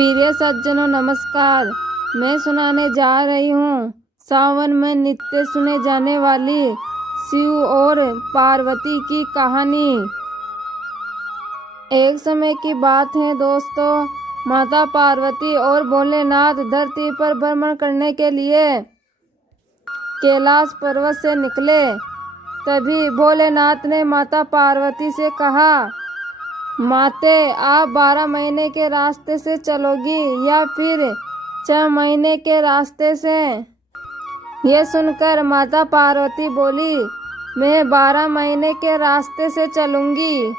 प्रिय सज्जनों नमस्कार। मैं सुनाने जा रही हूँ सावन में नित्य सुने जाने वाली शिव और पार्वती की कहानी। एक समय की बात है दोस्तों, माता पार्वती और भोलेनाथ धरती पर भ्रमण करने के लिए कैलाश पर्वत से निकले। तभी भोलेनाथ ने माता पार्वती से कहा, माते आप 12 महीने के रास्ते से चलोगी या फिर 6 महीने के रास्ते से? ये सुनकर माता पार्वती बोली, मैं 12 महीने के रास्ते से चलूंगी।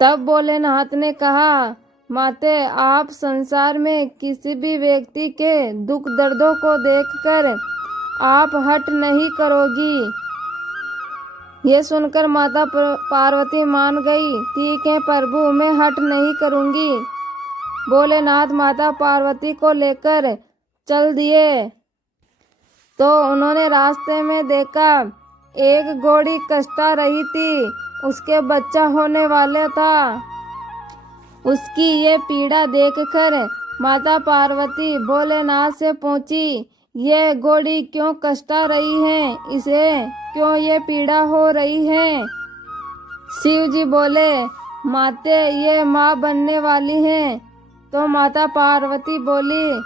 तब भोलेनाथ ने कहा, माते आप संसार में किसी भी व्यक्ति के दुख दर्दों को देखकर आप हट नहीं करोगी। ये सुनकर माता पार्वती मान गई, ठीक है प्रभु, मैं हट नहीं करूंगी। भोलेनाथ माता पार्वती को लेकर चल दिए तो उन्होंने रास्ते में देखा एक घोड़ी कष्टा रही थी, उसके बच्चा होने वाला था। उसकी ये पीड़ा देखकर माता पार्वती भोलेनाथ से पूछी, ये घोड़ी क्यों कष्टा रही है, इसे क्यों ये पीड़ा हो रही है? शिव जी बोले, माते ये माँ बनने वाली है। तो माता पार्वती बोली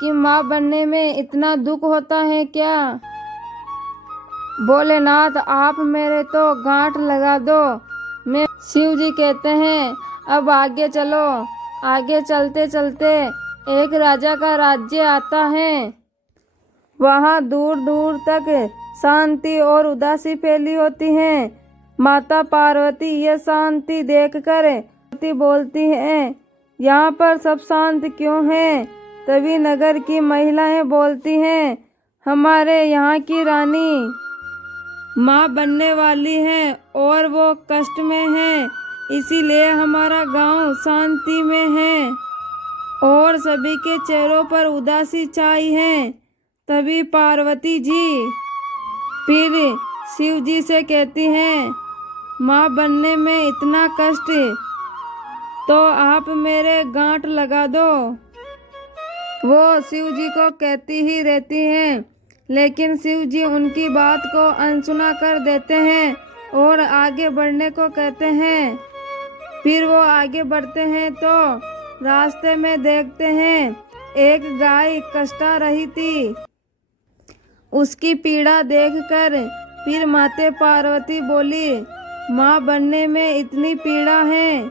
कि माँ बनने में इतना दुख होता है क्या? भोलेनाथ आप मेरे तो गांठ लगा दो। मैं शिव जी कहते हैं, अब आगे चलो। आगे चलते चलते एक राजा का राज्य आता है। वहाँ दूर दूर तक शांति और उदासी फैली होती है। माता पार्वती ये शांति देखकर बोलती हैं, यहाँ पर सब शांत क्यों है? तभी नगर की महिलाएं बोलती हैं, हमारे यहाँ की रानी माँ बनने वाली है और वो कष्ट में है, इसीलिए हमारा गांव शांति में है और सभी के चेहरों पर उदासी छाई है। तभी पार्वती जी फिर शिव जी से कहती हैं, माँ बनने में इतना कष्ट तो आप मेरे गांठ लगा दो। वो शिव जी को कहती ही रहती हैं, लेकिन शिव जी उनकी बात को अनसुना कर देते हैं और आगे बढ़ने को कहते हैं। फिर वो आगे बढ़ते हैं तो रास्ते में देखते हैं एक गाय कष्टा रही थी। उसकी पीड़ा देखकर फिर माते पार्वती बोली, माँ बनने में इतनी पीड़ा है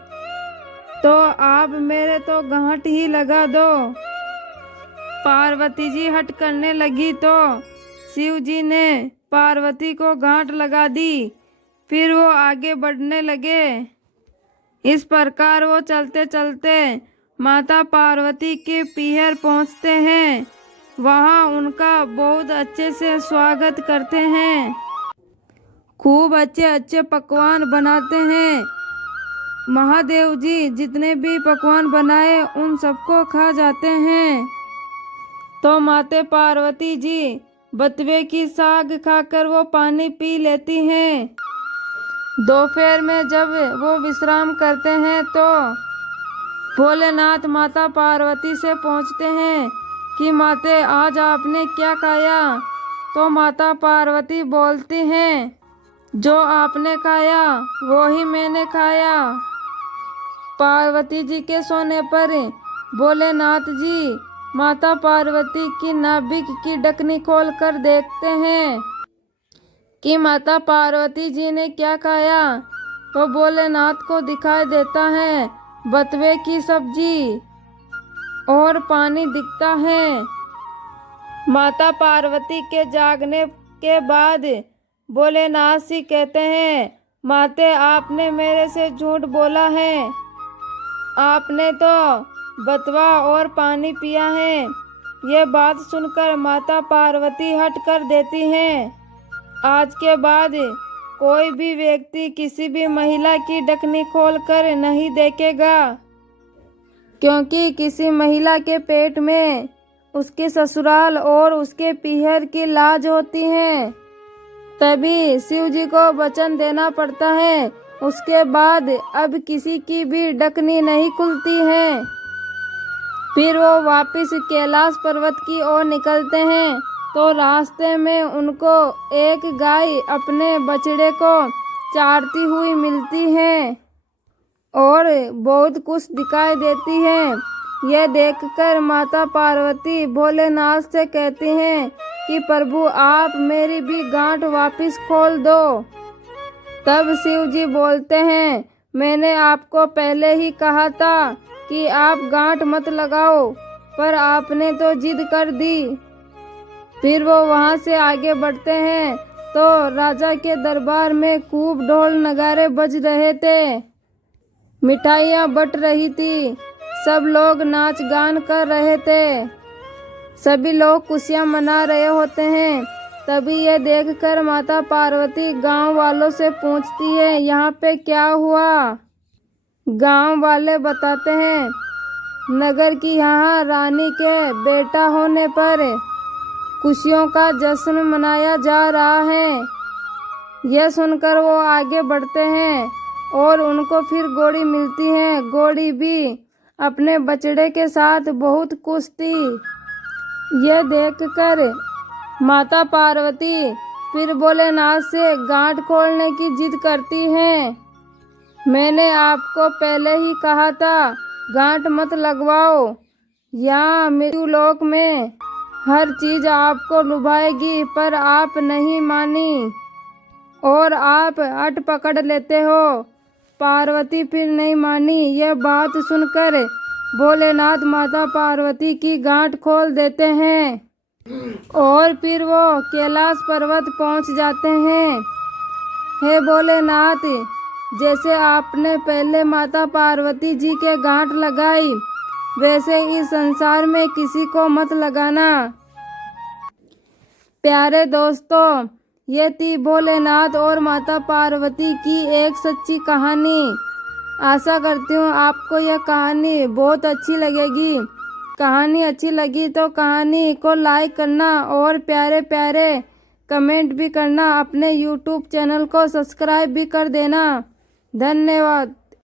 तो आप मेरे तो गांठ ही लगा दो। पार्वती जी हट करने लगी तो शिव जी ने पार्वती को गांठ लगा दी। फिर वो आगे बढ़ने लगे। इस प्रकार वो चलते चलते माता पार्वती के पीहर पहुँचते हैं। वहाँ उनका बहुत अच्छे से स्वागत करते हैं, खूब अच्छे अच्छे पकवान बनाते हैं। महादेव जी जितने भी पकवान बनाए उन सबको खा जाते हैं। तो माते पार्वती जी बथुए की साग खाकर वो पानी पी लेती हैं। दोपहर में जब वो विश्राम करते हैं तो भोलेनाथ माता पार्वती से पूछते हैं कि माते आज आपने क्या खाया? तो माता पार्वती बोलती हैं, जो आपने खाया वो ही मैंने खाया। पार्वती जी के सोने पर भोलेनाथ जी माता पार्वती की नाभिक की ढकनी खोल कर देखते हैं कि माता पार्वती जी ने क्या खाया। तो भोलेनाथ को दिखाई देता है बथुए की सब्जी और पानी दिखता है। माता पार्वती के जागने के बाद भोलेनाथ जी कहते हैं, माते आपने मेरे से झूठ बोला है, आपने तो बथुआ और पानी पिया है। ये बात सुनकर माता पार्वती हट कर देती हैं। आज के बाद कोई भी व्यक्ति किसी भी महिला की ढकनी खोल कर नहीं देखेगा, क्योंकि किसी महिला के पेट में उसके ससुराल और उसके पीहर की लाज होती है। तभी शिव जी को वचन देना पड़ता है, उसके बाद अब किसी की भी ढकनी नहीं खुलती है। फिर वो वापस कैलाश पर्वत की ओर निकलते हैं तो रास्ते में उनको एक गाय अपने बछड़े को चारती हुई मिलती है और बहुत कुछ दिखाई देती है। यह देखकर माता पार्वती भोलेनाथ से कहती हैं कि प्रभु आप मेरी भी गांठ वापस खोल दो। तब शिव जी बोलते हैं मैंने आपको पहले ही कहा था कि आप गांठ मत लगाओ, पर आपने तो जिद कर दी। फिर वो वहाँ से आगे बढ़ते हैं तो राजा के दरबार में खूब ढोल नगाड़े बज रहे थे, मिठाइयाँ बट रही थी, सब लोग नाच गान कर रहे थे, सभी लोग खुशियाँ मना रहे होते हैं। तभी ये देखकर माता पार्वती गांव वालों से पूछती है यहाँ पे क्या हुआ। गांव वाले बताते हैं नगर की यहाँ रानी के बेटा होने पर खुशियों का जश्न मनाया जा रहा है। यह सुनकर वो आगे बढ़ते हैं और उनको फिर घोड़ी मिलती है। घोड़ी भी अपने बछड़े के साथ बहुत खुश थी। यह देखकर माता पार्वती फिर भोलेनाथ से गांठ खोलने की जिद करती हैं। मैंने आपको पहले ही कहा था गांठ मत लगवाओ, यहाँ मृत्युलोक में हर चीज आपको लुभाएगी, पर आप नहीं मानी और आप हट पकड़ लेते हो। पार्वती फिर नहीं मानी। यह बात सुनकर भोलेनाथ माता पार्वती की गांठ खोल देते हैं और फिर वो कैलाश पर्वत पहुंच जाते हैं। हे भोलेनाथ, जैसे आपने पहले माता पार्वती जी के गांठ लगाई वैसे इस संसार में किसी को मत लगाना। प्यारे दोस्तों, ये थी भोलेनाथ और माता पार्वती की एक सच्ची कहानी। आशा करती हूँ आपको यह कहानी बहुत अच्छी लगेगी। कहानी अच्छी लगी तो कहानी को लाइक करना और प्यारे प्यारे कमेंट भी करना। अपने YouTube चैनल को सब्सक्राइब भी कर देना। धन्यवाद।